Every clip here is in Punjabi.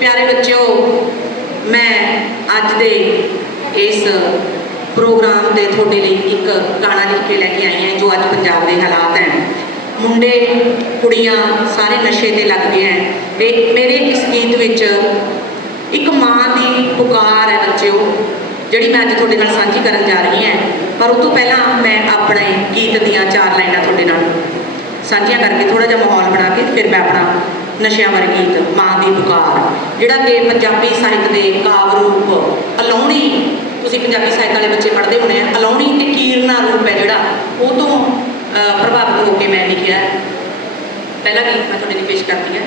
ਪਿਆਰੇ ਬੱਚਿਓ, ਮੈਂ ਅੱਜ ਦੇ ਇਸ ਪ੍ਰੋਗਰਾਮ ਦੇ ਤੁਹਾਡੇ ਲਈ ਇੱਕ ਗਾਣਾ ਲਿਖ ਕੇ ਲੈ ਕੇ ਆਈ ਹਾਂ, ਜੋ ਅੱਜ ਪੰਜਾਬ ਦੇ ਹਾਲਾਤ ਹੈ। ਮੁੰਡੇ, ਕੁੜੀਆਂ ਸਾਰੇ ਨਸ਼ੇ ਤੇ ਲੱਗ ਗਏ ਹੈ। ਤੇ ਮੇਰੇ ਇਸ ਗੀਤ ਵਿੱਚ ਇੱਕ ਮਾਂ ਦੀ ਪੁਕਾਰ ਹੈ ਬੱਚਿਓ, ਜਿਹੜੀ ਮੈਂ ਅੱਜ ਤੁਹਾਡੇ ਨਾਲ ਸਾਂਝੀ ਕਰਨ ਜਾ ਰਹੀ ਹਾਂ। ਪਰ ਉਸ ਤੋਂ ਪਹਿਲਾਂ ਮੈਂ ਆਪਣੇ ਗੀਤ ਦੀਆਂ ਚਾਰ ਲਾਈਨਾਂ ਤੁਹਾਡੇ ਨਾਲ ਸਾਂਝੀਆਂ ਕਰਕੇ ਥੋੜਾ ਜਿਹਾ ਮਾਹੌਲ ਬਣਾ ਕੇ ਫਿਰ ਮੈਂ ਆਪਣਾ ਨਸ਼ਿਆਂ ਬਾਰੇ ਗੀਤ ਮਾਂ ਦੀ ਪੁਕਾਰ। ਜਿਹੜਾ ਕਿ ਪੰਜਾਬੀ ਸਾਹਿਤ ਦੇ ਕਾਵ ਰੂਪ ਅਲਾਉਣੀ, ਤੁਸੀਂ ਪੰਜਾਬੀ ਸਾਹਿਤ ਵਾਲੇ ਬੱਚੇ ਪੜ੍ਹਦੇ ਹੋਣੇ ਆ, ਅਲਾਉਣੀ ਤੇ ਕੀਰਨਾ ਰੂਪ ਹੈ ਜਿਹੜਾ, ਉਹ ਤੋਂ ਪ੍ਰਭਾਵਿਤ ਹੋ ਕੇ ਮੈਂ ਲਿਖਿਆ। ਪਹਿਲਾ ਗੀਤ ਮੈਂ ਤੁਹਾਡੇ ਲਈ ਪੇਸ਼ ਕਰਦੀ ਹਾਂ।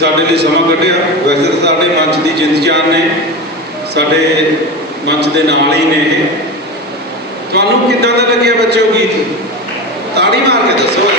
ਸਾਡੇ ਲਈ ਸਮਾਂ ਕੱਢਿਆ। ਵੈਸੇ ਤਾਂ ਸਾਡੇ ਮੰਚ ਦੀ ਜਿੰਦ ਜਾਨ ਨੇ। ਸਾਡੇ ਮੰਚ ਦੇ ਨਾਲ ਹੀ ਨੇ ਇਹ। ਤੁਹਾਨੂੰ ਕਿੱਦਾਂ ਦਾ ਲੱਗਿਆ ਬੱਚਿਓ ਗੀਤ? ਤਾੜੀ ਮਾਰ ਕੇ ਦੱਸੋ।